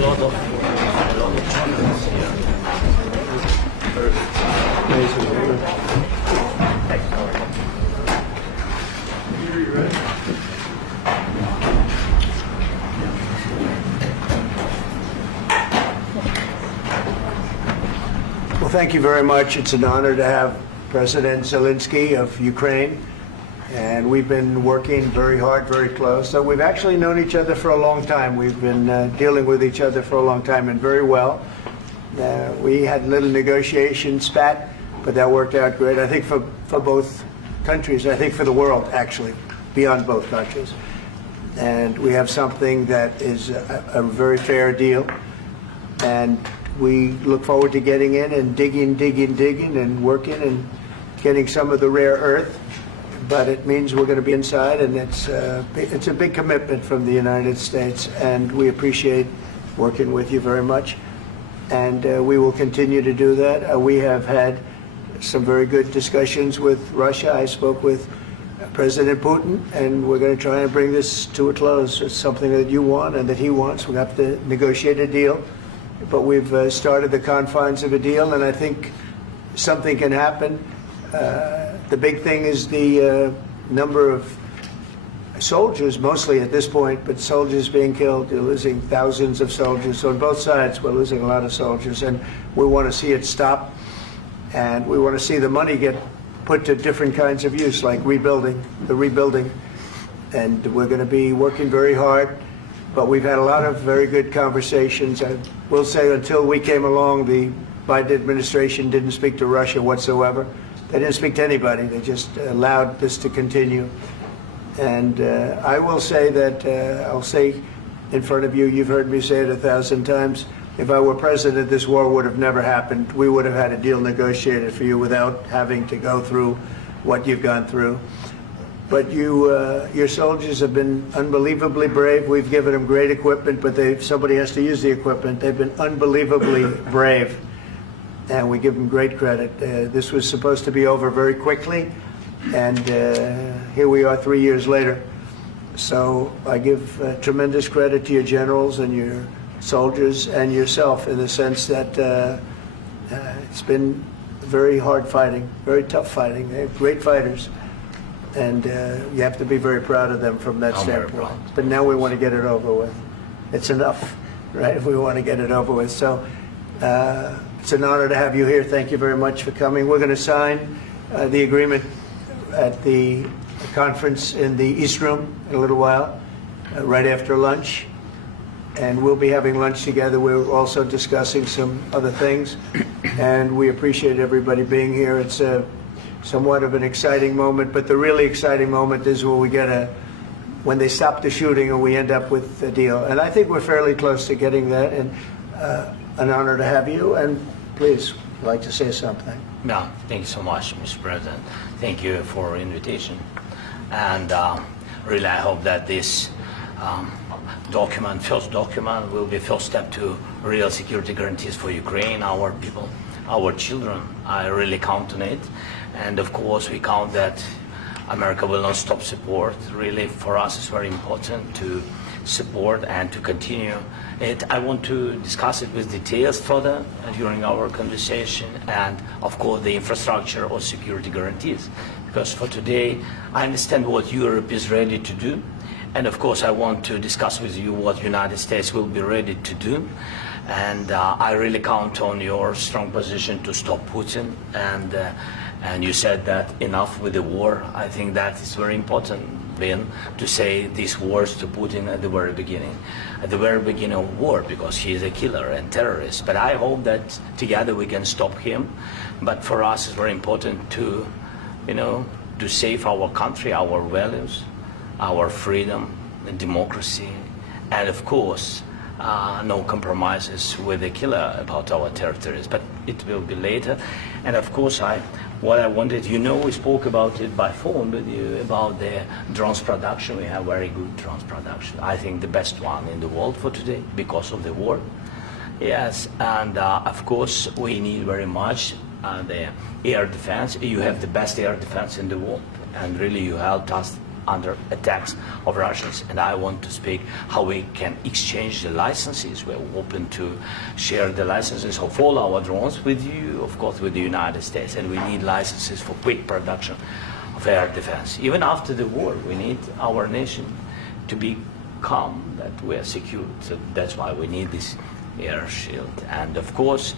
Well, thank you very much. It's an honor to have President Zelensky of Ukraine. And we've been working very hard, very close. So we've actually known each other for a long time. We've been dealing with each other for a long time and very well. We had a little negotiation spat, but that worked out great. I think for both countries, I think for the world, actually, beyond both countries. And we have something that is a very fair deal. And we look forward to getting in and digging and working and getting some of the rare earth. But it means we're going to be inside, and it's a big commitment from the United States, and we appreciate working with you very much. And we will continue to do that. We have had some very good discussions with Russia. I spoke with President Putin, and we're going to try and bring this to a close. It's something that you want and that he wants. We have to negotiate a deal. But we've started the confines of a deal, and I think something can happen. The big thing is the number of soldiers, mostly at this point, but soldiers being killed. You're losing thousands of soldiers. So on both sides, we're losing a lot of soldiers, and we want to see it stop. And we want to see the money get put to different kinds of use, like rebuilding. And we're going to be working very hard. But we've had a lot of very good conversations. I will say until we came along, the Biden administration didn't speak to Russia whatsoever. They didn't speak to anybody. They just allowed this to continue. And I will say that, I'll say in front of you, you've heard me say it 1,000 times, if I were president, this war would have never happened. We would have had a deal negotiated for you without having to go through what you've gone through. But your soldiers have been unbelievably brave. We've given them great equipment, but somebody has to use the equipment. They've been unbelievably brave, and we give them great credit. This was supposed to be over very quickly, and here we are 3 years later. So I give tremendous credit to your generals and your soldiers and yourself in the sense that it's been very hard fighting, very tough fighting. They're great fighters. And you have to be very proud of them from that standpoint. But now we want to get it over with. It's enough, right? We want to get it over with. So it's an honor to have you here. Thank you very much for coming. We're going to sign the agreement at the conference in the East Room in a little while, right after lunch. And we'll be having lunch together. We're also discussing some other things. And we appreciate everybody being here. It's somewhat of an exciting moment, but the really exciting moment is when they stop the shooting and we end up with a deal. And I think we're fairly close to getting that, and an honor to have you. And please, I'd like to say something. Yeah, thank you so much, Mr. President. Thank you for invitation. And really, I hope that this first document, will be first step to real security guarantees for Ukraine, our people, our children. I really count on it. And of course, we count that America will not stop support. Really, for us, it's very important to support and to continue it. I want to discuss it with details further during our conversation, and of course, the infrastructure or security guarantees. Because for today, I understand what Europe is ready to do, and of course, I want to discuss with you what the United States will be ready to do. And I really count on your strong position to stop Putin. And you said that enough with the war. I think that is very important, Ben, to say these words to Putin at the very beginning of war, because he is a killer and terrorist. But I hope that together we can stop him. But for us, it's very important to, to save our country, our values, our freedom and democracy, and of course, no compromises with the killer about our territories, but it will be later. And of course, what I wanted, we spoke about it by phone with you, about the drones production. We have very good drones production. I think the best one in the world for today because of the war. Yes, and of course, we need very much the air defense. You have the best air defense in the world, and really you helped us under attacks of Russians. And I want to speak how we can exchange the licenses. We're open to share the licenses of all our drones with you, of course, with the United States. And we need licenses for quick production of air defense. Even after the war, we need our nation to be calm, that we are secure. So that's why we need this air shield. And of course,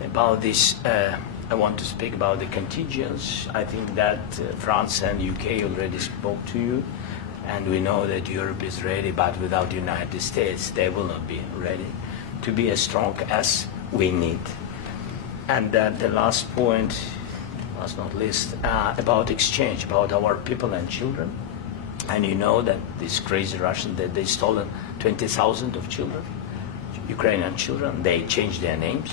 about this, I want to speak about the contingents. I think that France and UK already spoke to you, and we know that Europe is ready, but without the United States, they will not be ready to be as strong as we need. And the last point, last not least, about exchange, about our people and children. And you know that these crazy Russians, that they stolen 20,000 of children, Ukrainian children. They changed their names,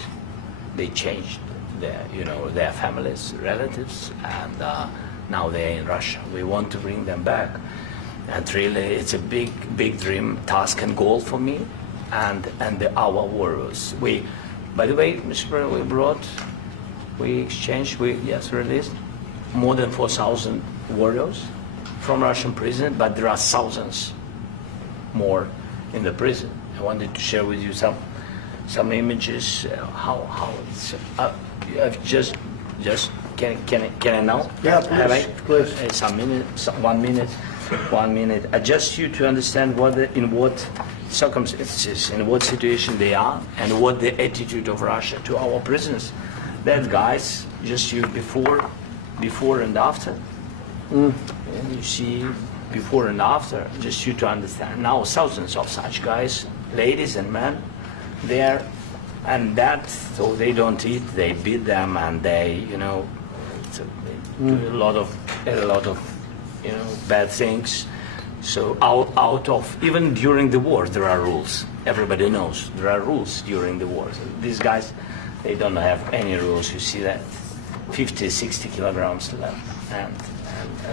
they changed their families, relatives, and now they're in Russia. We want to bring them back, and really, it's a big dream, task, and goal for me, and our warriors. By the way, Mr. President, we released more than 4,000 warriors from Russian prison, but there are thousands more in the prison. I wanted to share with you some images. How it's just can I now? Yeah, please. Some minutes, 1 minute, 1 minute. Just you to understand in what circumstances, in what situation they are, and what the attitude of Russia to our prisoners. That guys, just you before and after. And you see before and after, just you to understand. Now thousands of such guys, ladies and men, there, and that, so they don't eat, they beat them, and they do a lot of bad things. So out of, even during the war, there are rules. Everybody knows there are rules during the war. So these guys, they don't have any rules. You see that 50, 60 kilograms left, and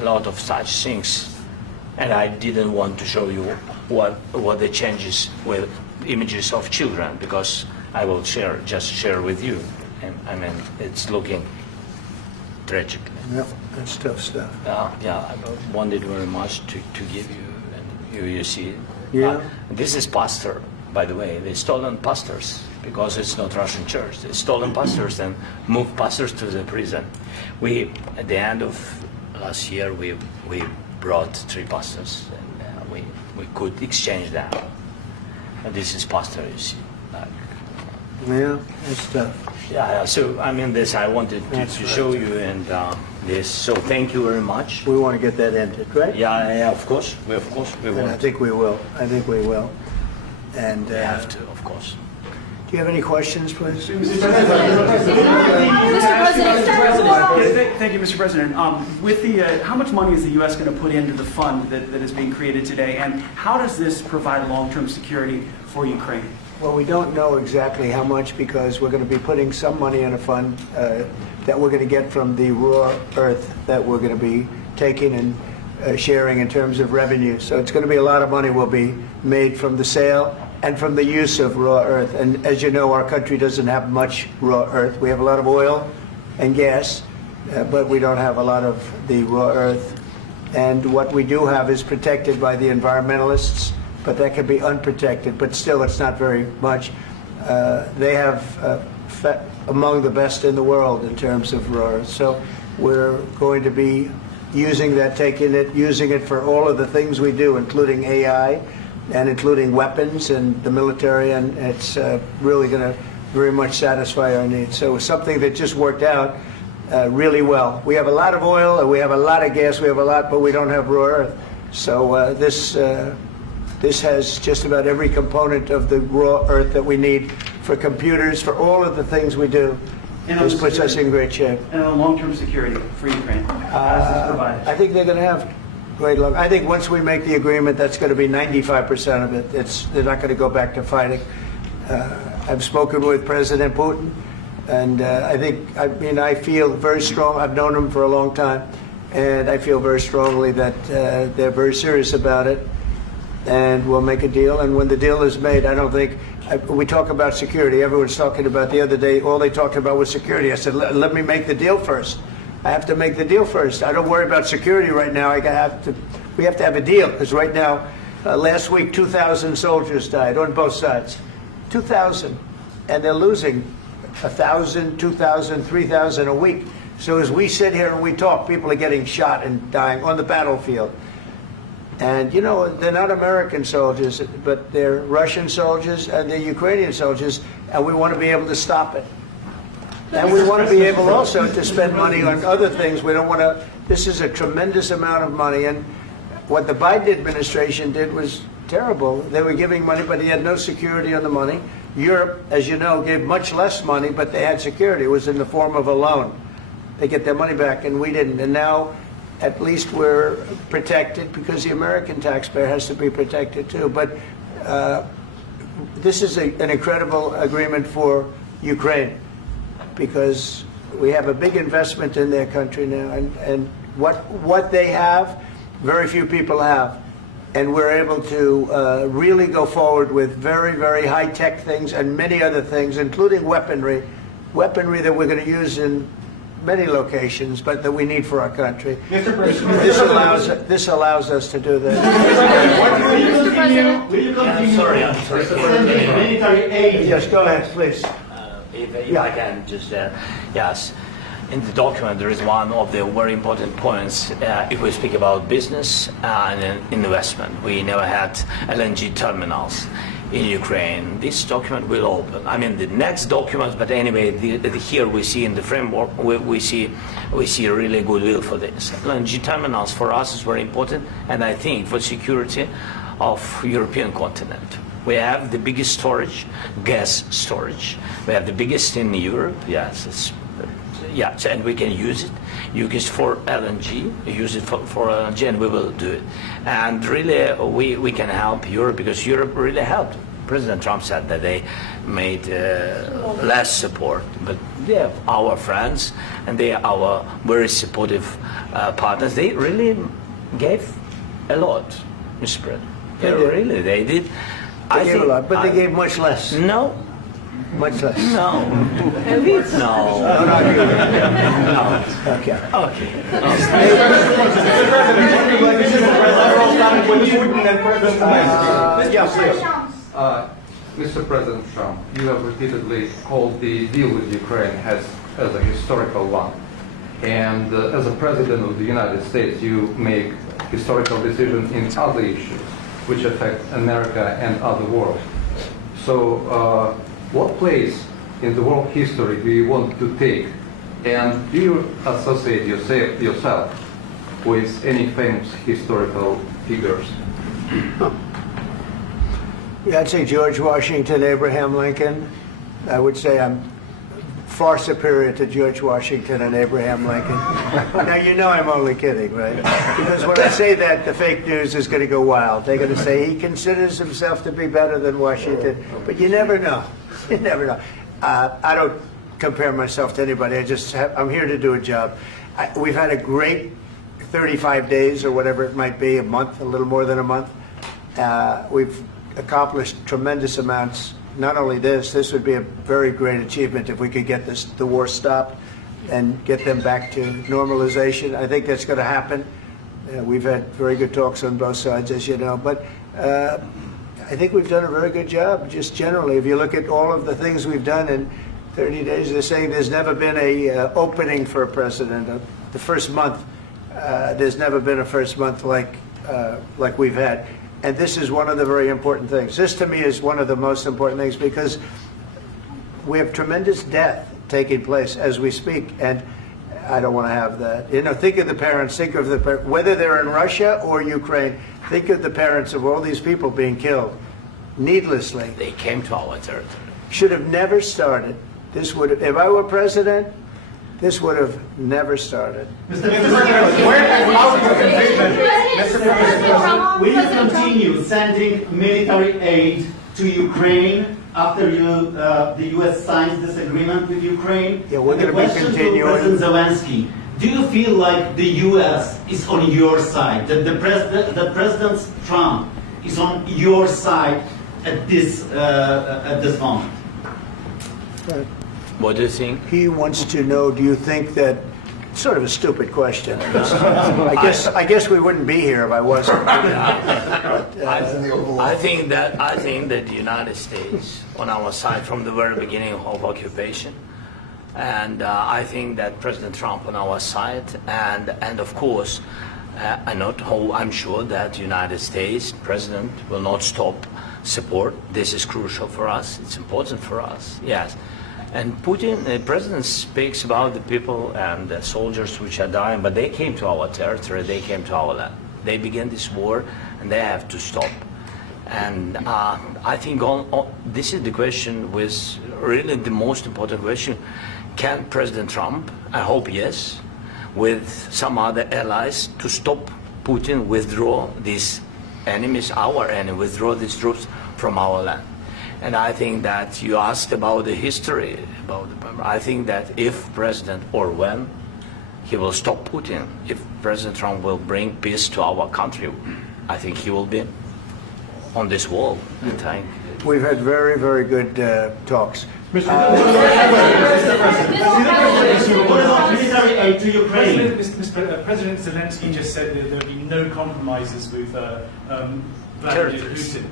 a lot of such things. And I didn't want to show you what the changes with images of children, because I will just share with you. And I mean, it's looking tragic. Yeah, that's tough stuff. I wanted very much to give you, and you see. Yeah. This is pastor, by the way. They stolen pastors, because it's not Russian church. They stolen pastors and moved pastors to the prison. At the end of last year, we brought 3 pastors, and we could exchange them. And this is pastor, you see. Yeah, that's tough. Yeah. So I mean, this I wanted to show you, and this. So thank you very much. We want to get that ended, right? Yeah. Of course, we And want. I think we will. And We have to, of course. do you have any questions, please? Thank you, Mr. President. With how much money is the U.S. going to put into the fund that is being created today, and how does this provide long-term security for Ukraine? Well, we don't know exactly how much, because we're going to be putting some money in a fund that we're going to get from the raw earth that we're going to be taking and sharing in terms of revenue. So it's going to be a lot of money will be made from the sale and from the use of raw earth. And as you know, our country doesn't have much raw earth. We have a lot of oil and gas, but we don't have a lot of the raw earth. And what we do have is protected by the environmentalists, but that can be unprotected. But still, it's not very much. They have among the best in the world in terms of raw earth. So we're going to be using that, using it for all of the things we do, including AI, and including weapons and the military, and it's really going to very much satisfy our needs. So it's something that just worked out really well. We have a lot of oil, and we have a lot of gas, we have a lot, but we don't have raw earth. So this has just about every component of the raw earth that we need for computers, for all of the things we do. This puts us in great shape. And on long-term security for Ukraine, how does this provide? I think they're going to have great luck. I think once we make the agreement, that's going to be 95% of it. They're not going to go back to fighting. I've spoken with President Putin, and I feel very strong. I've known him for a long time, and I feel very strongly that they're very serious about it, and we'll make a deal. And when the deal is made, I don't think we talk about security. Everyone's talking about the other day. All they talked about was security. I said, let me make the deal first. I have to make the deal first. I don't worry about security right now. I have to we have to have a deal, because right now, last week, 2,000 soldiers died on both sides. 2,000. And they're losing 1,000, 2,000, 3,000 a week. So as we sit here and we talk, people are getting shot and dying on the battlefield. And, you know, they're not American soldiers, but they're Russian soldiers and they're Ukrainian soldiers, and we want to be able to stop it. And we want to be able also to spend money on other things. We don't want to, this is a tremendous amount of money, and what the Biden administration did was terrible. They were giving money, but he had no security on the money. Europe, as you know, gave much less money, but they had security. It was in the form of a loan. They get their money back, and we didn't. And now, at least we're protected, because the American taxpayer has to be protected too. But this is an incredible agreement for Ukraine, because we have a big investment in their country now, and what they have, very few people have. And we're able to really go forward with very, very high-tech things and many other things, including weaponry that we're going to use in many locations, but that we need for our country. Mr. President, This allows us to do that. will you continue I'm sorry. sending military aid? Yes, go ahead, please. If I can just, yes. In the document, there is one of the very important points. If we speak about business and investment, we never had LNG terminals in Ukraine. This document will open. I mean, the next document, but anyway, here we see in the framework, we see really goodwill for this. LNG terminals for us is very important, and I think for security of European continent. We have the biggest storage, gas storage. We have the biggest in Europe. Yes, and we can use it. Use it for LNG. Use it for LNG, and we will do it. And really, we can help Europe, because Europe really helped. President Trump said that they made less support, but they are our friends, and they are our very supportive partners. They really gave a lot, Mr. President. They did. They gave a lot, but they gave much less. No. Much less. No. No. No. Okay. Mr. President Trump, you have repeatedly called the deal with Ukraine as a historical one. And as a President of the United States, you make historical decisions in other issues which affect America and other world. So what place in the world history do you want to take? And do you associate yourself with any famous historical figures? Yeah, I'd say George Washington, Abraham Lincoln. I would say I'm far superior to George Washington and Abraham Lincoln. Now, you know I'm only kidding, right? Because when I say that, the fake news is going to go wild. They're going to say he considers himself to be better than Washington. But you never know. You never know. I don't compare myself to anybody. I'm here to do a job. We've had a great 35 days or whatever it might be, a month, a little more than a month. We've accomplished tremendous amounts. Not only this would be a very great achievement if we could get the war stopped and get them back to normalization. I think that's going to happen. We've had very good talks on both sides, as you know. But I think we've done a very good job, just generally. If you look at all of the things we've done in 30 days, they're saying there's never been a opening for a president. The first month, there's never been a first month like we've had. And this is one of the very important things. This, to me, is one of the most important things, because we have tremendous death taking place as we speak, and I don't want to have that. You know, think of the parents, whether they're in Russia or Ukraine, think of the parents of all these people being killed needlessly. They came to our territory. Should have never started. This would have, if I were president, this would have never started. Mr. President, without your conviction, Mr. President, will you continue sending military aid to Ukraine after the U.S. signs this agreement with Ukraine? Yeah, we're going to be continuing. To President Zelensky, do you feel like the U.S. is on your side, that the President Trump is on your side at this moment? What do you think? He wants to know, do you think that sort of a stupid question. I guess we wouldn't be here if I wasn't. I think that the United States on our side from the very beginning of occupation, and I think that President Trump on our side, and of course, I'm sure that the United States President will not stop support. This is crucial for us. It's important for us. Yes. And Putin, the president speaks about the people and the soldiers which are dying, but they came to our territory, they came to our land. They began this war, and they have to stop. And I think this is the question, with really the most important question. Can President Trump, I hope yes, with some other allies, to stop Putin, withdraw these enemies, our enemy, withdraw these troops from our land? And I think that you asked about the history, I think that if President, or when, he will stop Putin, if President Trump will bring peace to our country, I think he will be on this wall. I think. We've had very, very good talks. What about military aid to Ukraine? President Zelensky just said that there will be no compromises with Vladimir Putin.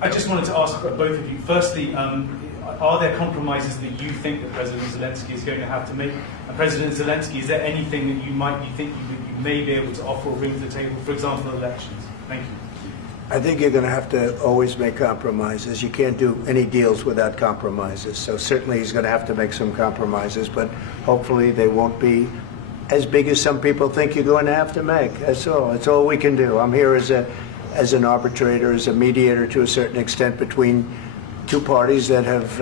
I just wanted to ask both of you, firstly, are there compromises that you think that President Zelensky is going to have to make? And President Zelensky, is there anything that you might be thinking that you may be able to offer or bring to the table, for example, elections? Thank you. I think you're going to have to always make compromises. You can't do any deals without compromises. So certainly he's going to have to make some compromises, but hopefully they won't be as big as some people think you're going to have to make. That's all. That's all we can do. I'm here as an arbitrator, as a mediator to a certain extent between two parties that have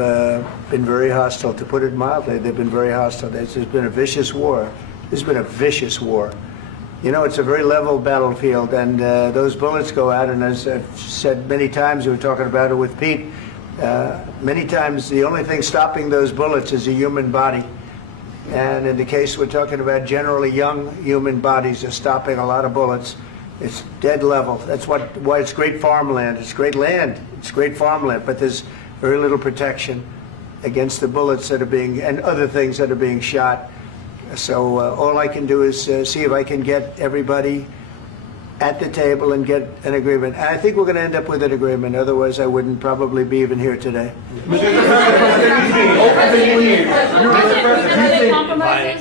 been very hostile, to put it mildly. They've been very hostile. There's been a vicious war. There's been a vicious war. You know, it's a very level battlefield, and those bullets go out, and as I've said many times, we were talking about it with Pete, many times the only thing stopping those bullets is a human body. And in the case we're talking about, generally young human bodies are stopping a lot of bullets. It's dead level. That's why it's great farmland. It's great land. It's great farmland, but there's very little protection against the bullets that are being, and other things that are being shot. So all I can do is see if I can get everybody at the table and get an agreement. And I think we're going to end up with an agreement. Otherwise, I wouldn't probably be even here today.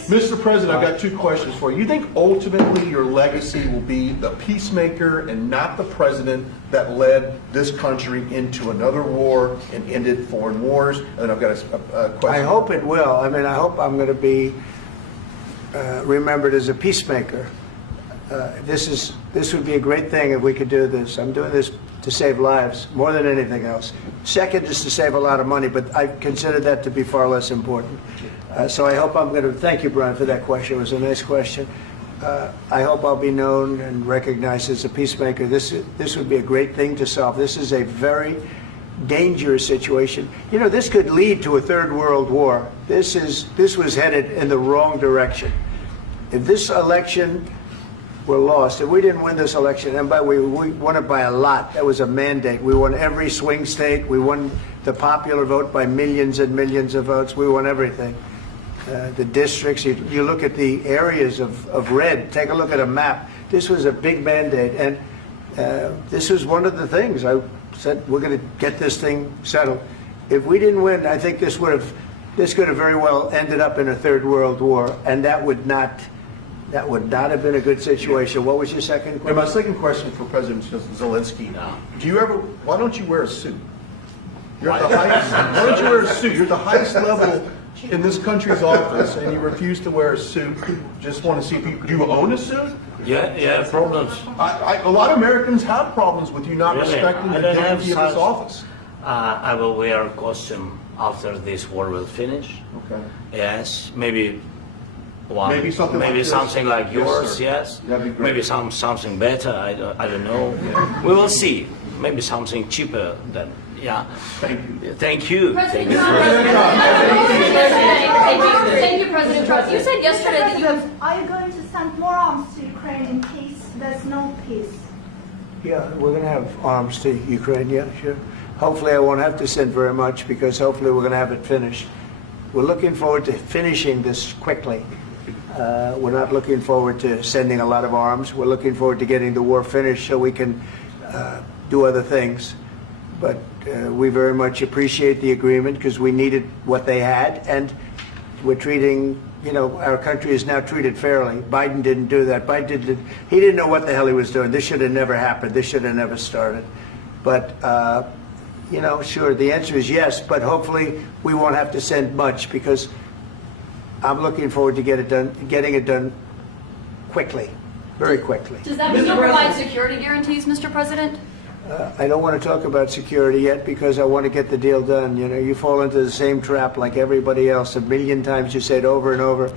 Mr. President, I've got two questions for you. You think ultimately your legacy will be the peacemaker and not the president that led this country into another war and ended foreign wars? And I've got a question. I hope it will. I mean, I hope I'm going to be remembered as a peacemaker. This would be a great thing if we could do this. I'm doing this to save lives more than anything else. Second is to save a lot of money, but I consider that to be far less important. So I hope I'm going to, thank you, Brian, for that question. It was a nice question. I hope I'll be known and recognized as a peacemaker. This would be a great thing to solve. This is a very dangerous situation. You know, this could lead to a third world war. This was headed in the wrong direction. If this election were lost, if we didn't win this election, and we won it by a lot, that was a mandate. We won every swing state. We won the popular vote by millions and millions of votes. We won everything. The districts, you look at the areas of red, take a look at a map. This was a big mandate, and this was one of the things. I said, we're going to get this thing settled. If we didn't win, I think this could have very well ended up in a third world war, and that would not have been a good situation. What was your second question? And my second question for President Zelensky: why don't you wear a suit? You're at the highest. Why don't you wear a suit? You're at the highest level in this country's office, and you refuse to wear a suit. Just want to see if do you own a suit? Yeah, problems. A lot of Americans have problems with you not respecting the dignity of this office. I will wear a costume after this war will finish. Okay. Yes, maybe one. Maybe something like this. Something like yours. Sir. Yes. That'd be great. Maybe something better. I don't know. Yeah. We will see. Maybe something cheaper than. Yeah. Thank you. Thank you. President Trump. Thank you, President Trump. You said yesterday that you have. Are you going to send more arms to Ukraine in case there's no peace? Yeah, we're going to have arms to Ukraine, yeah, sure. Hopefully I won't have to send very much, because hopefully we're going to have it finished. We're looking forward to finishing this quickly. We're not looking forward to sending a lot of arms. We're looking forward to getting the war finished so we can do other things. But we very much appreciate the agreement because we needed what they had, and we're treating, our country is now treated fairly. Biden didn't do that. He didn't know what the hell he was doing. This should have never happened. This should have never started. But, sure, the answer is yes, but hopefully we won't have to send much because I'm looking forward to getting it done quickly, very quickly. Does that mean you'll provide security guarantees, Mr. President? I don't want to talk about security yet because I want to get the deal done. You fall into the same trap like everybody else. A million times you say it over and over.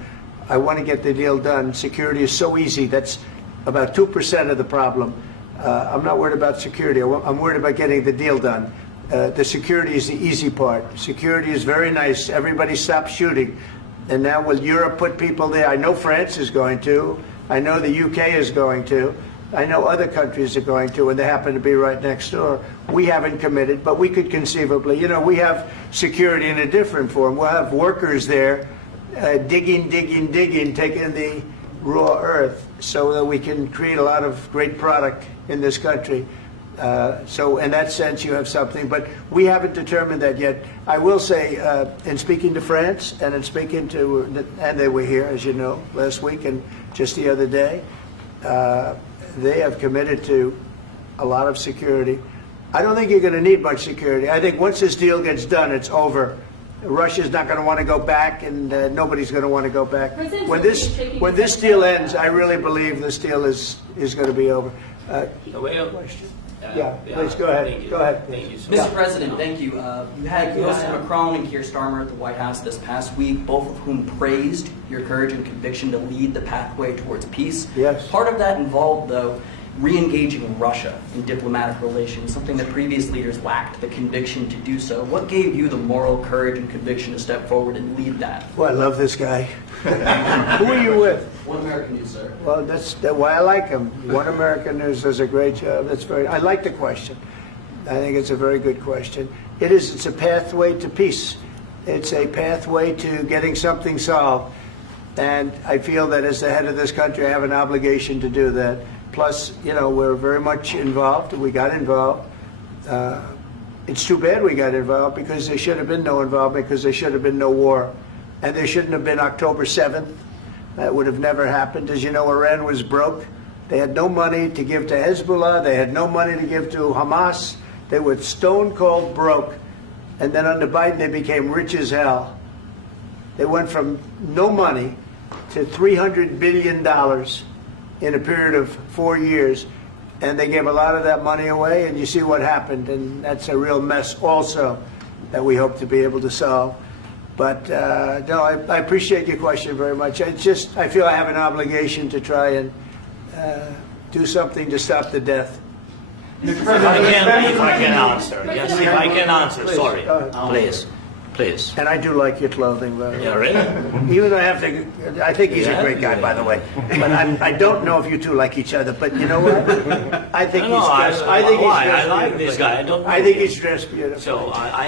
I want to get the deal done. Security is so easy. That's about 2% of the problem. I'm not worried about security. I'm worried about getting the deal done. The security is the easy part. Security is very nice. Everybody stops shooting. And now will Europe put people there? I know France is going to. I know the UK is going to. I know other countries are going to, and they happen to be right next door. We haven't committed, but we could conceivably. We have security in a different form. We'll have workers there digging, taking the raw earth so that we can create a lot of great product in this country. So in that sense, you have something, but we haven't determined that yet. I will say, in speaking to France and in speaking to, and they were here, as you know, last week and just the other day, they have committed to a lot of security. I don't think you're going to need much security. I think once this deal gets done, it's over. Russia's not going to want to go back, and nobody's going to want to go back. When this deal ends, I really believe this deal is going to be over. Question? Yeah, please go ahead. Go ahead. Thank you, sir. Mr. President, thank you. You had President Macron and Keir Starmer at the White House this past week, both of whom praised your courage and conviction to lead the pathway towards peace. Yes. Part of that involved, though, re-engaging Russia in diplomatic relations, something that previous leaders lacked the conviction to do so. What gave you the moral courage and conviction to step forward and lead that? Well, I love this guy. Who are you with? One American News, sir. Well, that's why I like him. One American News does a great job. I like the question. I think it's a very good question. It's a pathway to peace. It's a pathway to getting something solved. And I feel that as the head of this country, I have an obligation to do that. Plus, we're very much involved. We got involved. It's too bad we got involved because there should have been no involvement because there should have been no war. And there shouldn't have been October 7th. That would have never happened. As you know, Iran was broke. They had no money to give to Hezbollah. They had no money to give to Hamas. They were stone cold broke. And then under Biden, they became rich as hell. They went from no money to $300 billion in a period of 4 years. And they gave a lot of that money away, and you see what happened. And that's a real mess also that we hope to be able to solve. But no, I appreciate your question very much. I feel I have an obligation to try and do something to stop the death. If I can answer. Yes, if I can answer. Please. Sorry. Please. And I do like your clothing, by the way. Yeah, really? Even though I think he's a great guy, by the way. But I don't know if you two like each other. But you know what? I think he's dressed. I like this guy. I think he's dressed beautiful. So I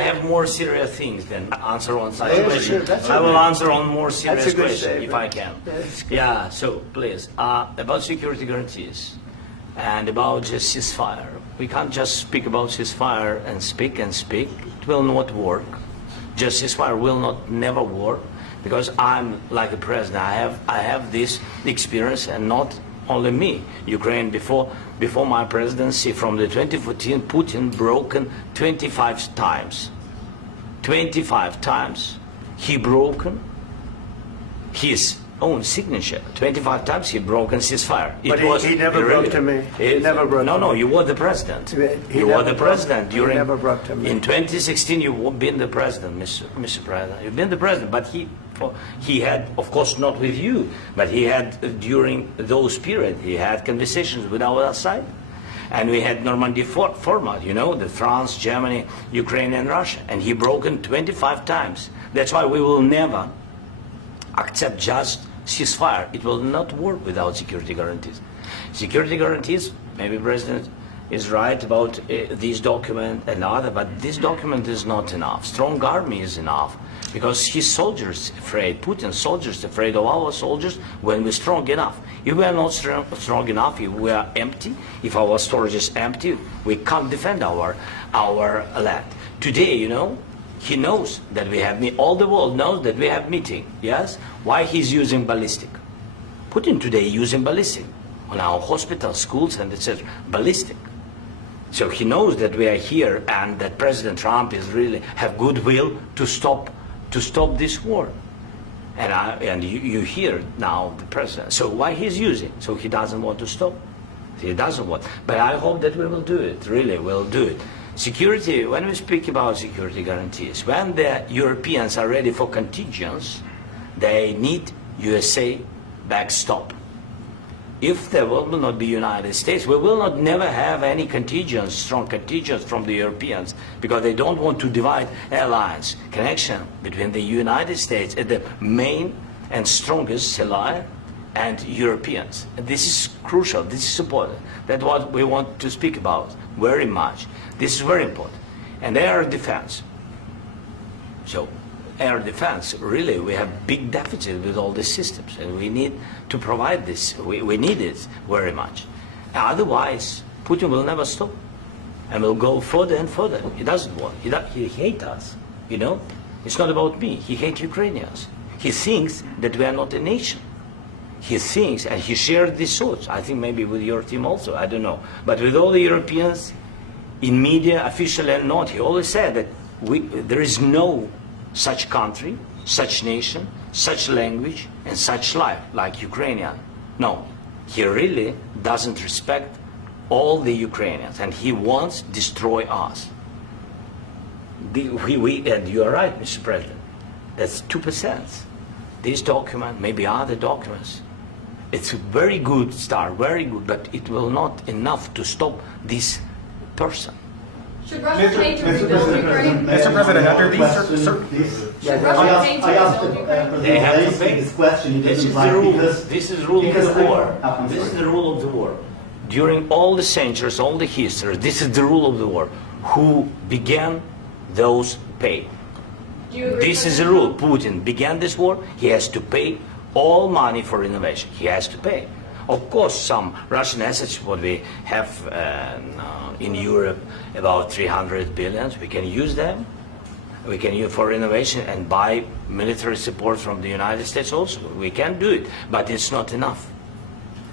have more serious things than answer on such question. Sure, I will answer on more serious That's a good question if statement. I can. Yeah. So please, about security guarantees and about just ceasefire. We can't just speak about ceasefire and speak. It will not work. Just ceasefire will never work because I'm like a president. I have this experience, and not only me. Ukraine before my presidency, from the 2014, Putin broken 25 times. 25 times he broken his own signature. 25 times he broken ceasefire. But he never broke to me. He never broke to me. No, you were the president. You were the president during. He never broke to me. In 2016, you've been the president, Mr. President. You've been the president, but he had, of course, not with you, but he had during those periods. He had conversations with our side, and we had Normandy format. The France, Germany, Ukraine, and Russia, and he broken 25 times. That's why we will never accept just ceasefire. It will not work without security guarantees. Security guarantees, maybe President is right about this document and other, but this document is not enough. Strong army is enough because his soldiers afraid, Putin's soldiers afraid of our soldiers when we're strong enough. If we are not strong enough, if we are empty, if our storage is empty, we can't defend our land. Today, you know, he knows that we have, all the world knows that we have meeting, yes? Why he's using ballistic? Putin today using ballistic on our hospitals, schools, and etc. Ballistic. So he knows that we are here and that President Trump is really have goodwill to stop this war. And you hear now the president. So why he's using? So he doesn't want to stop. He doesn't want. But I hope that we will do it. Really, we'll do it. Security. When we speak about security guarantees, when the Europeans are ready for contingents, they need USA backstop. If there will not be United States, we will not never have any contingents, strong contingents from the Europeans, because they don't want to divide alliance, connection between the United States and the main and strongest ally and Europeans. And this is crucial, this is important. That's what we want to speak about very much. This is very important. And air defense. So air defense, really, we have big deficit with all these systems, and we need to provide this. We need it very much. Otherwise, Putin will never stop, and will go further and further. He doesn't want. He hates us. You know, it's not about me. He hates Ukrainians. He thinks that we are not a nation. He thinks, and he shared these thoughts. I think maybe with your team also. I don't know, but with all the Europeans, in media, official and not, he always said that there is no such country, such nation, such language, and such life like Ukrainian. No, he really doesn't respect all the Ukrainians, and he wants to destroy us. And you are right, Mr. President, that's 2%. This document, maybe other documents, it's a very good start, very good, but it will not enough to stop this person. Should Russia pay to rebuild Ukraine? Mr. President, after these Should Russia pay to I asked rebuild Ukraine? They have to Zelensky pay. this question. He This didn't is like the rule. because This is the rule of because the war. I'm This is sorry. the rule of the war. During all the centuries, all the history, this is the rule of the war. Who began, those pay. Do you agree This with is the that? rule. Putin began this war. He has to pay all money for innovation. He has to pay. Of course, some Russian assets, what we have in Europe, about 300 billion, we can use them. We can use for innovation and buy military support from the United States also. We can do it, but it's not enough.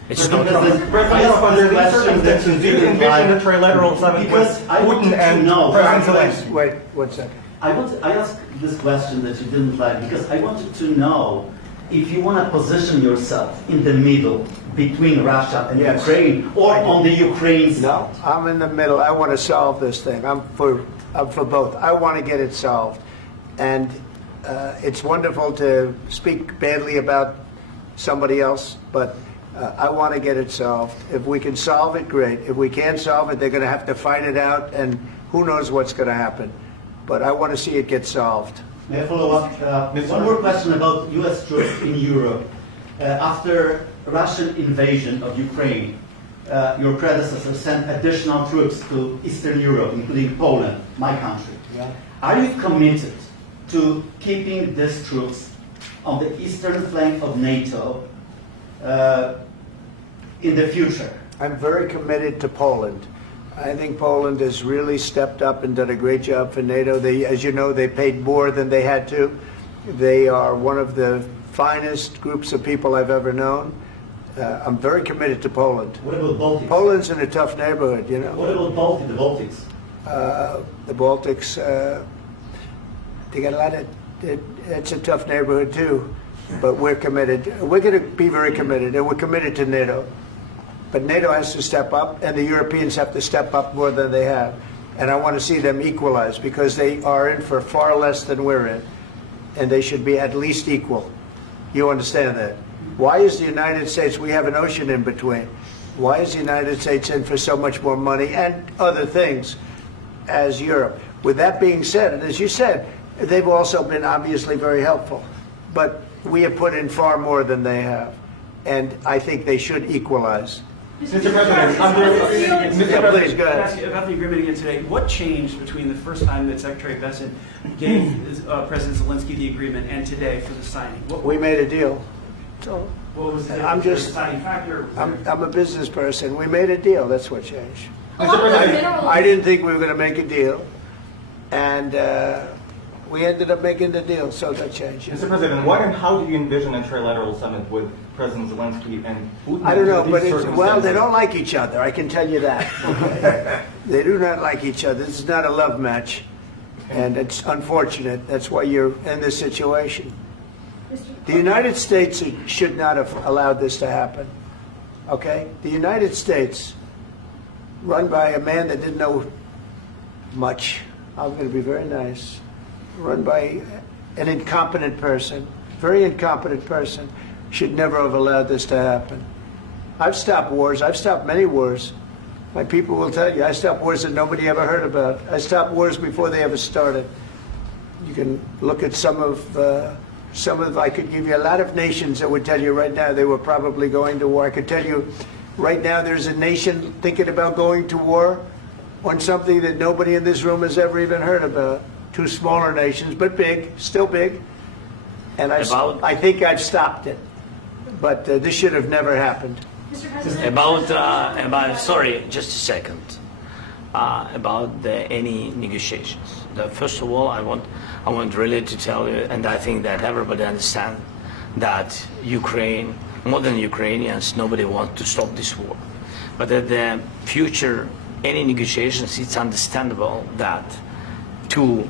It's not enough. Under these circumstances, do you envision a trilateral summit with Because I want Putin to and know- President Zelensky? Wait 1 second. I asked this question that you didn't like because I wanted to know if you want to position yourself in the middle between Russia and Yes. Ukraine or on the Ukraine side. No, I'm in the middle. I want to solve this thing. I'm for both. I want to get it solved. And it's wonderful to speak badly about somebody else, but I want to get it solved. If we can solve it, great. If we can't solve it, they're going to have to fight it out, and who knows what's going to happen. But I want to see it get solved. May I follow up? One more question about U.S. troops in Europe. After Russian invasion of Ukraine, your predecessor sent additional troops to Eastern Europe, including Poland, my country. Yeah. Are you committed to keeping these troops on the eastern flank of NATO in the future? I'm very committed to Poland. I think Poland has really stepped up and done a great job for NATO. They, as you know, they paid more than they had to. They are one of the finest groups of people I've ever known. I'm very committed to Poland. What about Baltics? Poland's in a tough neighborhood, you know. What about the Baltics? The Baltics, they got a lot of, it's a tough neighborhood too, but we're committed. We're going to be very committed, and we're committed to NATO. But NATO has to step up, and the Europeans have to step up more than they have. And I want to see them equalize, because they are in for far less than we're in, and they should be at least equal. You understand that? Why is the United States, we have an ocean in between, why is the United States in for so much more money and other things as Europe? With that being said, and as you said, they've also been obviously very helpful, but we have put in far more than they have, and I think they should equalize. Mr. President, Please, go I'll ahead. ask you about the agreement again today. What changed between the first time that Secretary Bessent gave President Zelensky the agreement and today for the signing? We made a deal. So What was the I'm just- deciding factor? I'm a business person. We made a deal. That's what changed. Mr. President, I didn't think we were going to make a deal, and we ended up making the deal, so that changed. Mr. President, what and how do you envision a trilateral summit with President Zelensky and Putin? I don't know, under but these well, they circumstances? don't like each other. I can tell you that. Okay? They do not like each other. This is not a love match, and it's unfortunate. That's why you're in this situation. The United States should not have allowed this to happen. Okay? The United States, run by a man that didn't know much. I'm going to be very nice. Run by an incompetent person, very incompetent person, should never have allowed this to happen. I've stopped wars. I've stopped many wars. My people will tell you, I stopped wars that nobody ever heard about. I stopped wars before they ever started. You can look at some of, I could give you a lot of nations that would tell you right now they were probably going to war. I could tell you right now there's a nation thinking about going to war on something that nobody in this room has ever even heard about. Two smaller nations, but big, still big. And I think I've stopped it. But this should have never happened. Mr. President, About sorry, just a second. About any negotiations. First of all, I want really to tell you, and I think that everybody understands that Ukraine, more than Ukrainians, nobody wants to stop this war. But at the future, any negotiations, it's understandable that two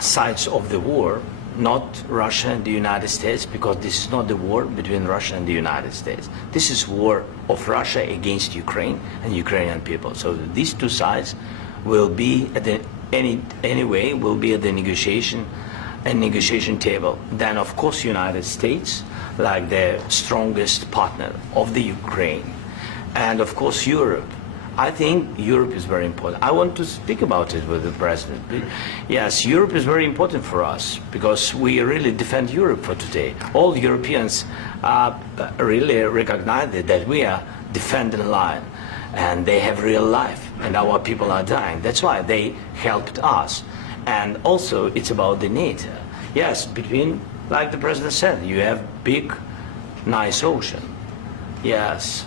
sides of the war, not Russia and the United States, because this is not the war between Russia and the United States. This is war of Russia against Ukraine and Ukrainian people. So these two sides will be at the anyway will be at the negotiation table. Then of course United States, like the strongest partner of the Ukraine, and of course Europe. I think Europe is very important. I want to speak about it with the President. Yes, Europe is very important for us because we really defend Europe for today. All Europeans really recognize that we are defending the line and they have real life and our people are dying. That's why they helped us. And also it's about the NATO. Yes, between, like the President said, you have big, nice ocean. Yes,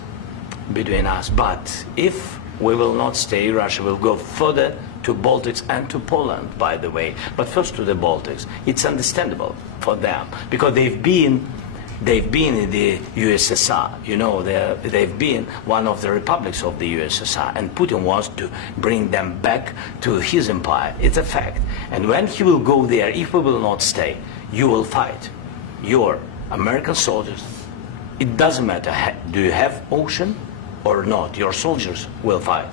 between us. But if we will not stay, Russia will go further to Baltics and to Poland, by the way. But first to the Baltics. It's understandable for them because they've been in the USSR. You know, they've been one of the republics of the USSR, and Putin wants to bring them back to his empire. It's a fact. And when he will go there, if we will not stay, you will fight. Your American soldiers. It doesn't matter. Do you have ocean or not? Your soldiers will fight.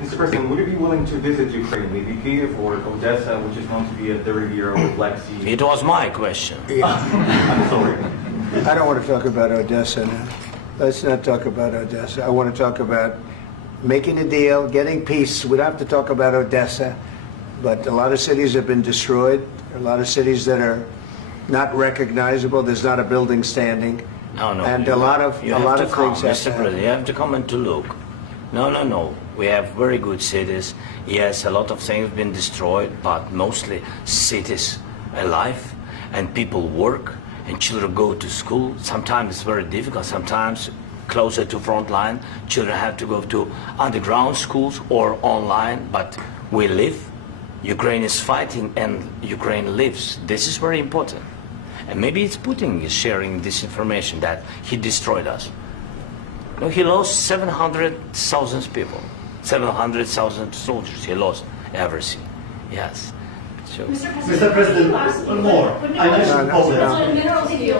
Mr. President, would you be willing to visit Ukraine, maybe Kyiv or Odessa, which is known to be at the Riviera or Black Sea? It was my question. I'm sorry. I don't want to talk about Odessa now. Let's not talk about Odessa. I want to talk about making a deal, getting peace. We don't have to talk about Odessa, but a lot of cities have been destroyed. There are a lot of cities that are not recognizable. There's not a building standing. No. And a lot of things have Mr. to happen. President, you have to come and to look. No. We have very good cities. Yes, a lot of things have been destroyed, but mostly cities alive and people work and children go to school. Sometimes it's very difficult. Sometimes closer to front line, children have to go to underground schools or online, but we live. Ukraine is fighting and Ukraine lives. This is very important. And maybe it's Putin is sharing this information that he destroyed us. No, he lost 700,000 people, 700,000 soldiers. He lost everything. Yes. So. Mr. President, one more. I mentioned Poland.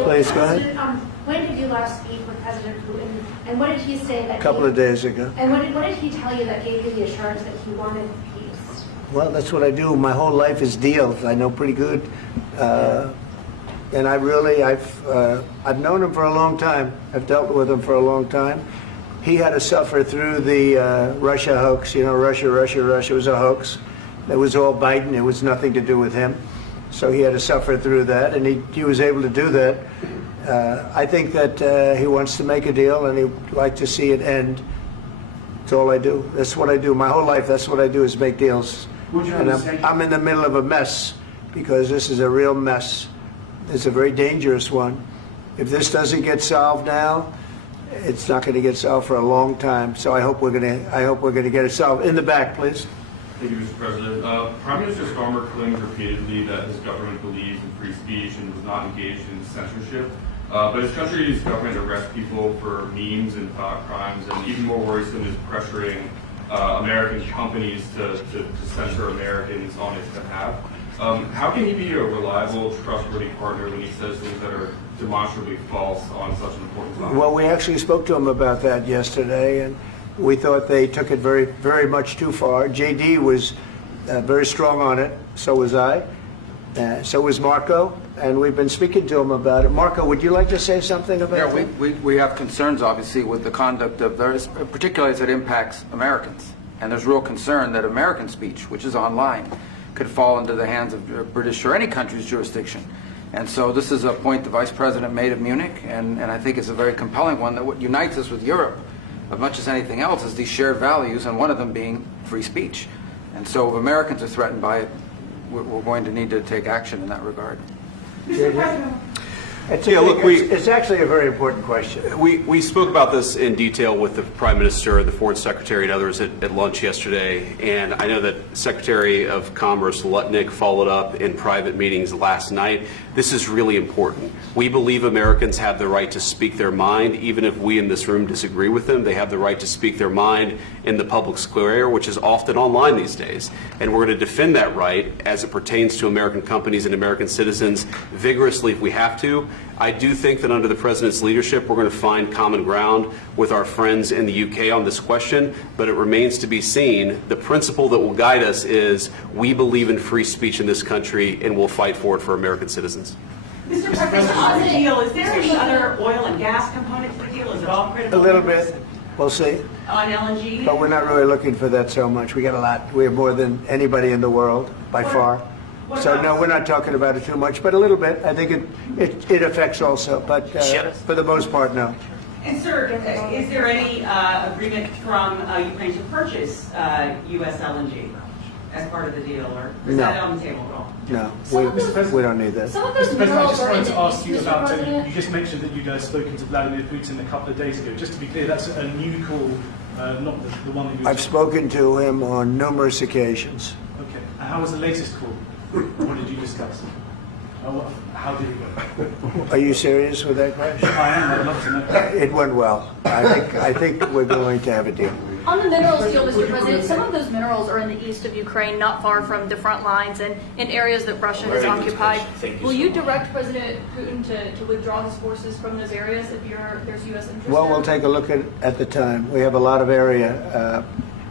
Please, go ahead. When did you last speak with President Putin, and what did he say that? A couple of days ago. And what did he tell you that gave you the assurance that he wanted peace? Well, that's what I do. My whole life is deals. I know pretty good. And I've known him for a long time. I've dealt with him for a long time. He had to suffer through the Russia hoax. You know, Russia was a hoax. It was all Biden. It was nothing to do with him. So he had to suffer through that, and he was able to do that. I think that he wants to make a deal, and he'd like to see it end That's all I do. That's what I do. My whole life, that's what I do is make deals. Would you And understand- I'm in the middle of a mess because this is a real mess. It's a very dangerous one. If this doesn't get solved now, it's not going to get solved for a long time. So I hope we're going to get it solved. In the back, please. Thank you, Mr. President. Prime Minister Starmer claims repeatedly that his government believes in free speech and was not engaged in censorship. But his country's government arrests people for memes and thought crimes, and even more worrisome is pressuring American companies to censor Americans on its behalf. How can he be a reliable, trustworthy partner when he says things that are demonstrably false on such an important topic? Well, we actually spoke to him about that yesterday, and we thought they took it very, very much too far. JD was very strong on it. So was I. So was Marco. And we've been speaking to him about it. Marco, would you like to say something about that? We have concerns, obviously, with the conduct of those, particularly as it impacts Americans. And there's real concern that American speech, which is online, could fall into the hands of British or any country's jurisdiction. And so this is a point the Vice President made of Munich, and I think it's a very compelling one, that what unites us with Europe, as much as anything else, is these shared values, and one of them being free speech. And so if Americans are threatened by it, we're going to need to take action in that regard. Mr. President. It's actually a very important question. We spoke about this in detail with the Prime Minister, the Foreign Secretary, and others at lunch yesterday. And I know that Secretary of Commerce Lutnick followed up in private meetings last night. This is really important. We believe Americans have the right to speak their mind, even if we in this room disagree with them. They have the right to speak their mind in the public square, which is often online these days. And we're going to defend that right as it pertains to American companies and American citizens vigorously if we have to. I do think that under the President's leadership, we're going to find common ground with our friends in the UK on this question, but it remains to be seen. The principle that will guide us is we believe in free speech in this country, and we'll fight for it for American citizens. Mr. President, on the deal, is there any other oil and gas component to the deal? Is it all critical? A little bit. We'll see. On LNG? But we're not really looking for that so much. We got a lot. We have more than anybody in the world, by far. So no, we're not talking about it too much, but a little bit. I think it affects also, but for the most part, no. And sir, is there any agreement from Ukraine to purchase U.S. LNG as part of the deal, or is that on the table at all? No, we don't need that. Mr. President, I just wanted to ask you about, you just mentioned that you'd spoken to Vladimir Putin a couple of days ago. Just to be clear, that's a new call, not the one that you... I've spoken to him on numerous occasions. Okay. And how was the latest call? What did you discuss? How did it go? Are you serious with that question? I am. I'd love to know. It went well. I think we're going to have a deal. On the minerals deal, Mr. President, some of those minerals are in the east of Ukraine, not far from the front lines and in areas that Russia has occupied. Will you direct President Putin to withdraw his forces from those areas if there's U.S. interest? Well, we'll take a look at the time. We have a lot of area.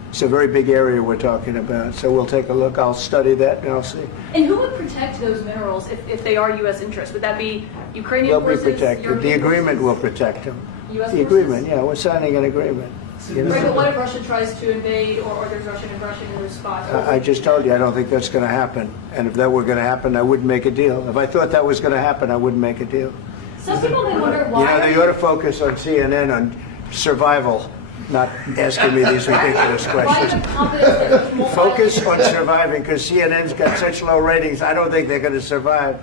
It's a very big area we're talking about, so we'll take a look. I'll study that and I'll see. And who would protect those minerals if they are U.S. interests? Would that be Ukrainian They'll forces? be protected. European The agreement forces? will protect them. U.S. The agreement, yeah, we're signing an agreement. You know? Right, but what if Russia tries to invade or there's Russian aggression in those spots? I just told you I don't think that's going to happen. And if that were going to happen, I wouldn't make a deal. If I thought that was going to happen, I wouldn't make a deal. Some people may wonder why. You know, they ought to focus on CNN on survival, not asking me these ridiculous questions. Focus on surviving, because CNN's got such low ratings. I don't think they're going to survive.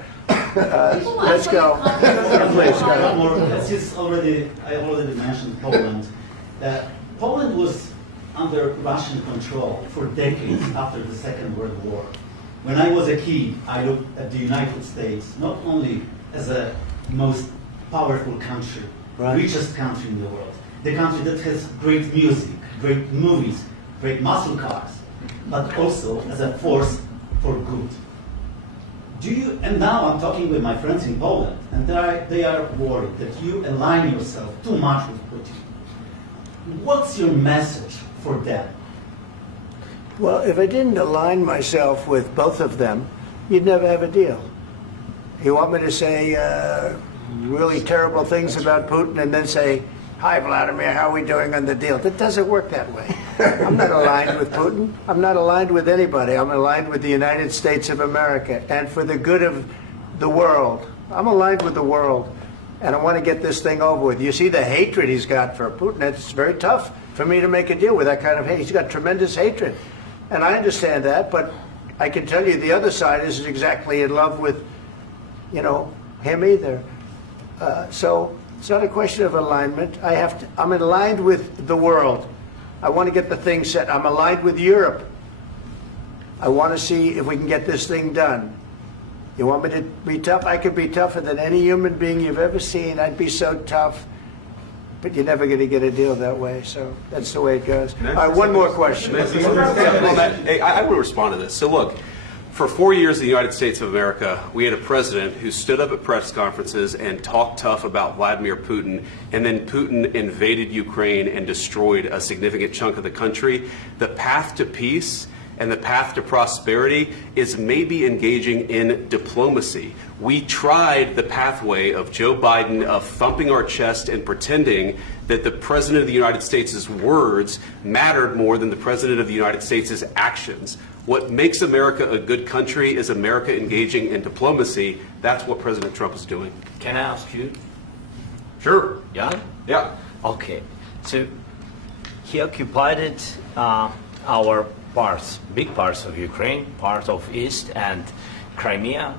Let's go. Please, go ahead. I already mentioned Poland. Poland was under Russian control for decades after the Second World War. When I was a kid, I looked at the United States not only as a most powerful country, richest country in the world, the country that has great music, great movies, great muscle cars, but also as a force for good. And now I'm talking with my friends in Poland, and they are worried that you align yourself too much with Putin. What's your message for them? Well, if I didn't align myself with both of them, you'd never have a deal. You want me to say really terrible things about Putin and then say, "Hi, Vladimir, how are we doing on the deal?" That doesn't work that way. I'm not aligned with Putin. I'm not aligned with anybody. I'm aligned with the United States of America and for the good of the world. I'm aligned with the world, and I want to get this thing over with. You see the hatred he's got for Putin. It's very tough for me to make a deal with that kind of hate. He's got tremendous hatred. And I understand that, but I can tell you the other side isn't exactly in love with, him either. So it's not a question of alignment. I'm aligned with the world. I want to get the thing set. I'm aligned with Europe. I want to see if we can get this thing done. You want me to be tough? I could be tougher than any human being you've ever seen. I'd be so tough. But you're never going to get a deal that way. So that's the way it goes. All right, one more question. Hey, I want to respond to this. So look, for 4 years in the United States of America, we had a president who stood up at press conferences and talked tough about Vladimir Putin, and then Putin invaded Ukraine and destroyed a significant chunk of the country. The path to peace and the path to prosperity is maybe engaging in diplomacy. We tried the pathway of Joe Biden of thumping our chest and pretending that the President of the United States' words mattered more than the President of the United States' actions. What makes America a good country is America engaging in diplomacy. That's what President Trump is doing. Can I ask you? Sure. Yeah? Yeah. Okay. So he occupied our parts, big parts of Ukraine, part of East and Crimea.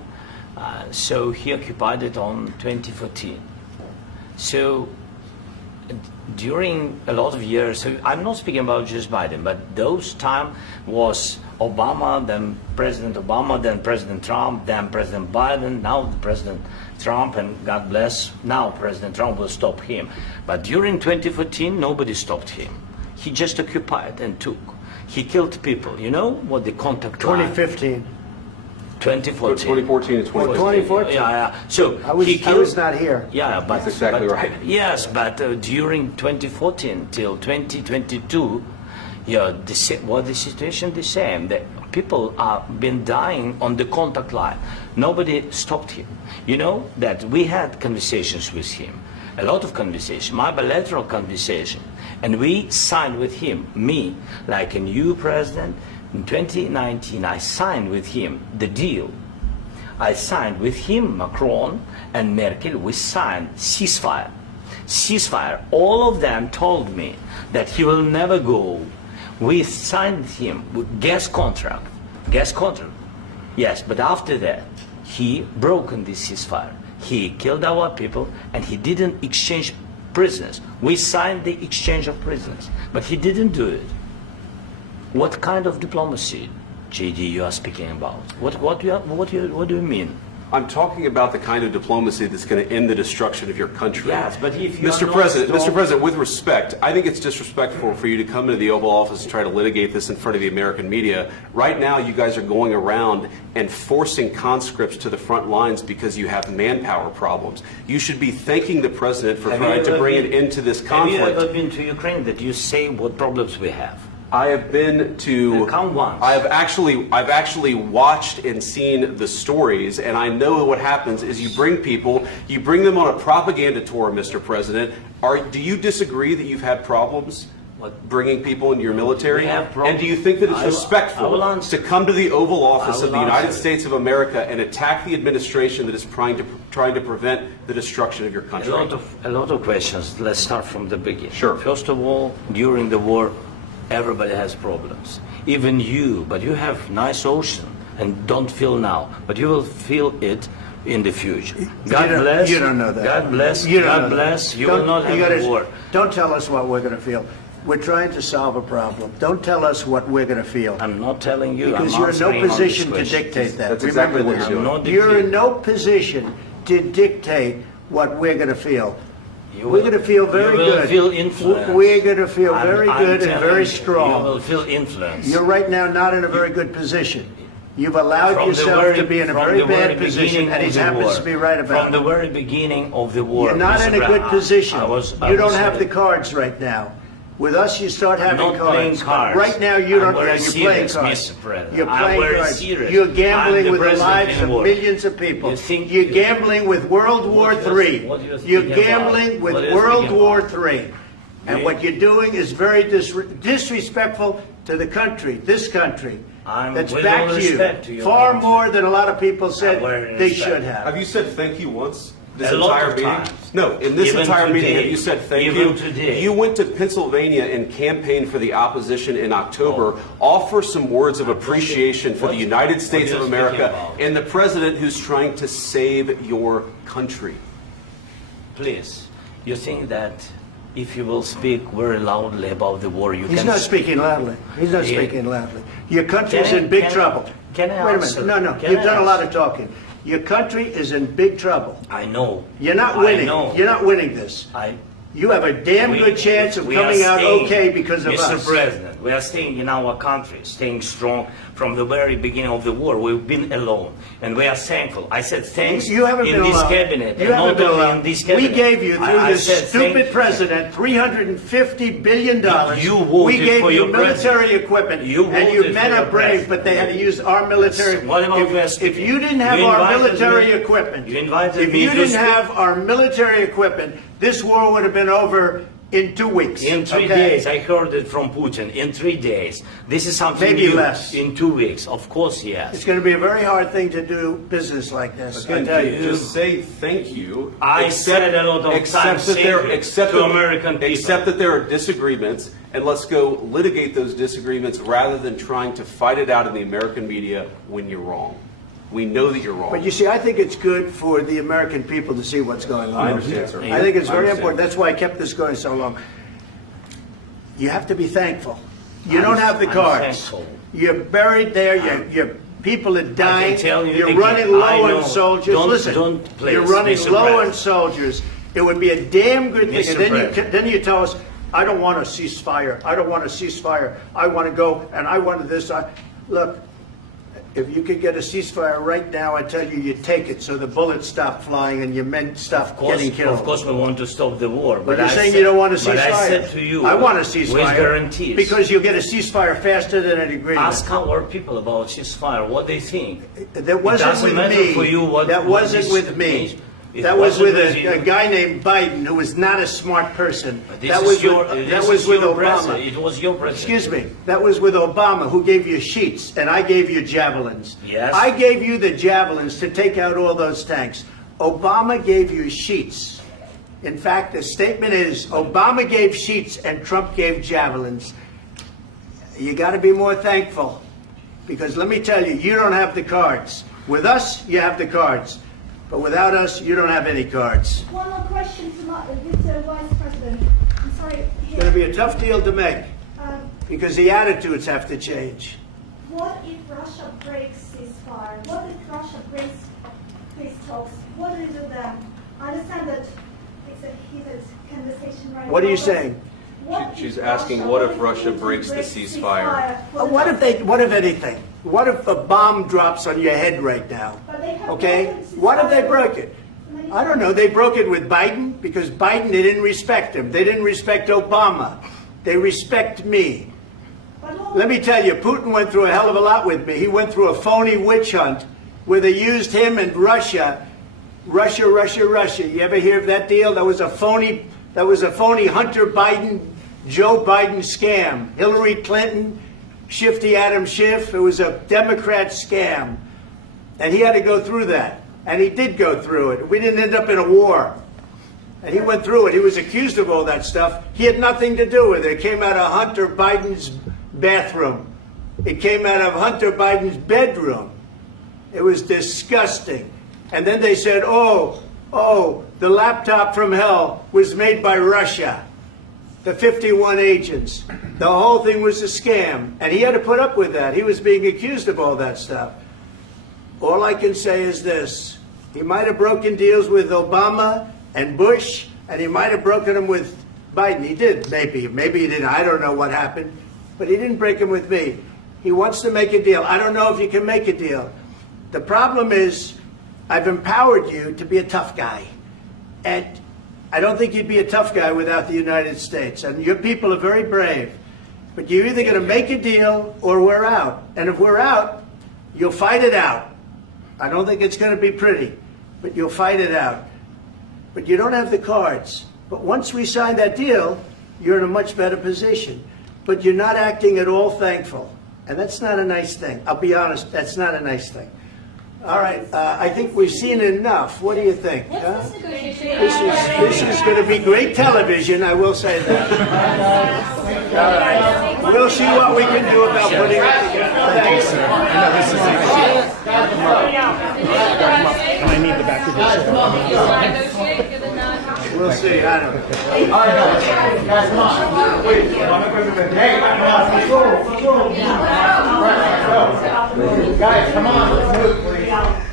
So he occupied it on 2014. So during a lot of years, so I'm not speaking about just Biden, but those time was Obama, then President Obama, then President Trump, then President Biden, now President Trump, and God bless, now President Trump will stop him. But during 2014, nobody stopped him. He just occupied and took. He killed people. You know what the contact line? 2015. 2014 2014. and 2015. 2014. Yeah. So I was not here. Yeah, but that's exactly right. Yes, but during 2014 till 2022, the situation the same. The people have been dying on the contact line. Nobody stopped him. You know that we had conversations with him, a lot of conversation, my bilateral conversation, and we signed with him, me, like a new president. In 2019, I signed with him the deal. I signed with him, Macron and Merkel, we signed ceasefire. Ceasefire. All of them told me that he will never go. We signed him with gas contract. Gas contract. Yes, but after that, he broken this ceasefire. He killed our people and he didn't exchange prisoners. We signed the exchange of prisoners, but he didn't do it. What kind of diplomacy, JD, you are speaking about? What do you mean? I'm talking about the kind of diplomacy that's going to end the destruction of your country. Yes, but if you Mr. President, with respect, I think it's disrespectful for you to come into the Oval Office and try to litigate this in front of the American media. Right now, you guys are going around and forcing conscripts to the front lines because you have manpower problems. You should be thanking the President for trying to bring it into this conflict. Have you ever been to Ukraine that you say what problems we have? I have been to. Count once. I've actually watched and seen the stories, and I know what happens is you bring them on a propaganda tour, Mr. President. Do you disagree that you've had problems bringing people into your military? And do you think that it's respectful to come to the Oval Office of the United States of America and attack the administration that is trying to prevent the destruction of your country? A lot of questions. Let's start from the beginning. Sure. First of all, during the war, everybody has problems. Even you, but you have nice ocean and don't feel now, but you will feel it in the future. God bless. You don't know that. God bless. God bless. You will not have a war. Don't tell us what we're going to feel. We're trying to solve a problem. Don't tell us what we're going to feel. I'm not telling you. Because you're in no position to dictate that. That's exactly what you're doing. You're in no position to dictate what we're going to feel. We're going to feel very good. You will feel influence. We're going to feel very good and very strong. You will feel influence. You're right now not in a very good position. You've allowed yourself to be in a very bad position, and he happens to be right about it. From the very beginning of the war. You're not in a good position. You don't have the cards right now. With us, you start having I'm not playing cards. Right now, you don't. I'm You're serious, playing cards. Mr. President. You're playing cards. Serious. You're gambling with the president lives of war. millions of people. You're gambling with World War III. You're gambling with World War III. And what you're doing is very disrespectful to the country, this country. That's back to you. Far more than a lot of people said they should have. Have you said thank you once? this A lot entire of meeting? times. No, in this Even entire meeting, today. have you said thank Even you? today. You went to Pennsylvania and campaigned for the opposition in October. Offer some words of appreciation for the United States of America and the president who's trying to save your country. Please, you think that if you will speak very loudly about the war, you He's can... not speaking loudly. He's not speaking loudly. Your country's in big trouble. Can I Wait a answer? minute. No, Can you've I done a lot answer? of talking. Your country is in big trouble. I know. You're not I winning. know. You're not winning this. You have a damn good chance of we are coming out staying, okay because of Mr. us. President, we are staying in our country, staying strong from the very beginning of the war. We've been alone, and we are thankful. I said thanks You haven't in been this alone. cabinet, You and haven't not been only alone. in this cabinet. We gave you, through I this said stupid president, $350 billion. You voted we gave for you your military president. equipment, You and you voted men for are your brave, president. but they had to use our military. What about If you didn't have You our invited military me- equipment, you invited if me you to didn't speak- have our military equipment, this war would have been over in 2 weeks. In 3 okay? days, I heard it from Putin. In 3 days, this is something Maybe new. less. In 2 weeks, of course, yes. It's going to be a very hard thing to do business like this. I Again, tell you. just say thank you. I said a lot of times that there, thank you except to that- American people. Except that there are disagreements, and let's go litigate those disagreements rather than trying to fight it out in the American media when you're wrong. We know that you're wrong. But you see, I think it's good for the American people to see what's going on. I understand, sir. I think it's I very understand. important. That's why I kept this going so long. You have to be thankful. You don't have the I'm cards. thankful. You're buried there. Your people are dying. tell you You're again, running I low know. on soldiers. Don't- Listen, don't please, you're running Mr. low on President. soldiers. It would be a damn good thing. Mr. And then President. then you tell us, I don't want a ceasefire. I don't want a ceasefire. I want to go and I want this. Look, if you could get a ceasefire right now, I tell you, you take it so the bullets stop flying and your men stop getting killed. Of course, we want to stop the war. But you're I saying said- you don't want a ceasefire. But I said to you, I want a ceasefire. with guarantees. Because you'll get a ceasefire faster than an agreement. Ask our people about ceasefire, what they think. That wasn't doesn't with matter me. for you what- that what wasn't this with me. means. It That was wasn't with with you. a guy named Biden who was not a smart person. This That is was your, with, this that was is with your Obama. president. It was your president. Excuse me. That was with Obama, who gave you sheets, and I gave you javelins. Yes. I gave you the javelins to take out all those tanks. Obama gave you sheets. In fact, the statement is Obama gave sheets and Trump gave javelins. You got to be more thankful, because let me tell you, you don't have the cards. With us, you have the cards. But without us, you don't have any cards. One more question to Mr. Vice President. I'm sorry. It's going to be a tough deal to make, Um, because the attitudes have to change. What if Russia breaks ceasefire? What if Russia breaks peace talks? What do you do then? I understand that it's a heated conversation right now. What are you but saying? what She's if asking, Russia- what if if Russia Putin breaks the breaks ceasefire? What if anything? What if a bomb drops on your head right now? But they have Okay? broken What if they ceasefire broke it? many I don't know. They broke it with Biden because Biden, they didn't respect him. They didn't respect Obama. They respect me. Let me tell you, Putin went through a hell of a lot with me. He went through a phony witch hunt where they used him and Russia. Russia. You ever hear of that deal? That was a phony Hunter Biden, Joe Biden scam. Hillary Clinton, Shifty Adam Schiff. It was a Democrat scam. And he had to go through that. And he did go through it. We didn't end up in a war. And he went through it. He was accused of all that stuff. He had nothing to do with it. It came out of Hunter Biden's bathroom. It came out of Hunter Biden's bedroom. It was disgusting. And then they said, oh, the laptop from hell was made by Russia. The 51 agents. The whole thing was a scam. And he had to put up with that. He was being accused of all that stuff. All I can say is this. He might have broken deals with Obama and Bush, and he might have broken them with Biden. He did, maybe. Maybe he didn't. I don't know what happened. But he didn't break them with me. He wants to make a deal. I don't know if you can make a deal. The problem is, I've empowered you to be a tough guy. And I don't think you'd be a tough guy without the United States. And your people are very brave. But you're either going to make a deal or we're out. And if we're out, you'll fight it out. I don't think it's going to be pretty, but you'll fight it out. But you don't have the cards. But once we sign that deal, you're in a much better position. But you're not acting at all thankful. And that's not a nice thing. I'll be honest, that's not a nice thing. All right, I think we've seen enough. What do you think? Huh? This is going to be great television, I will say that. All right. We'll see what we can do about putting it together. Thank you, sir. I know this is I need the back of We'll see. I don't know. All right, guys, come on. Wait, hey, guys, come on. Let's move, please.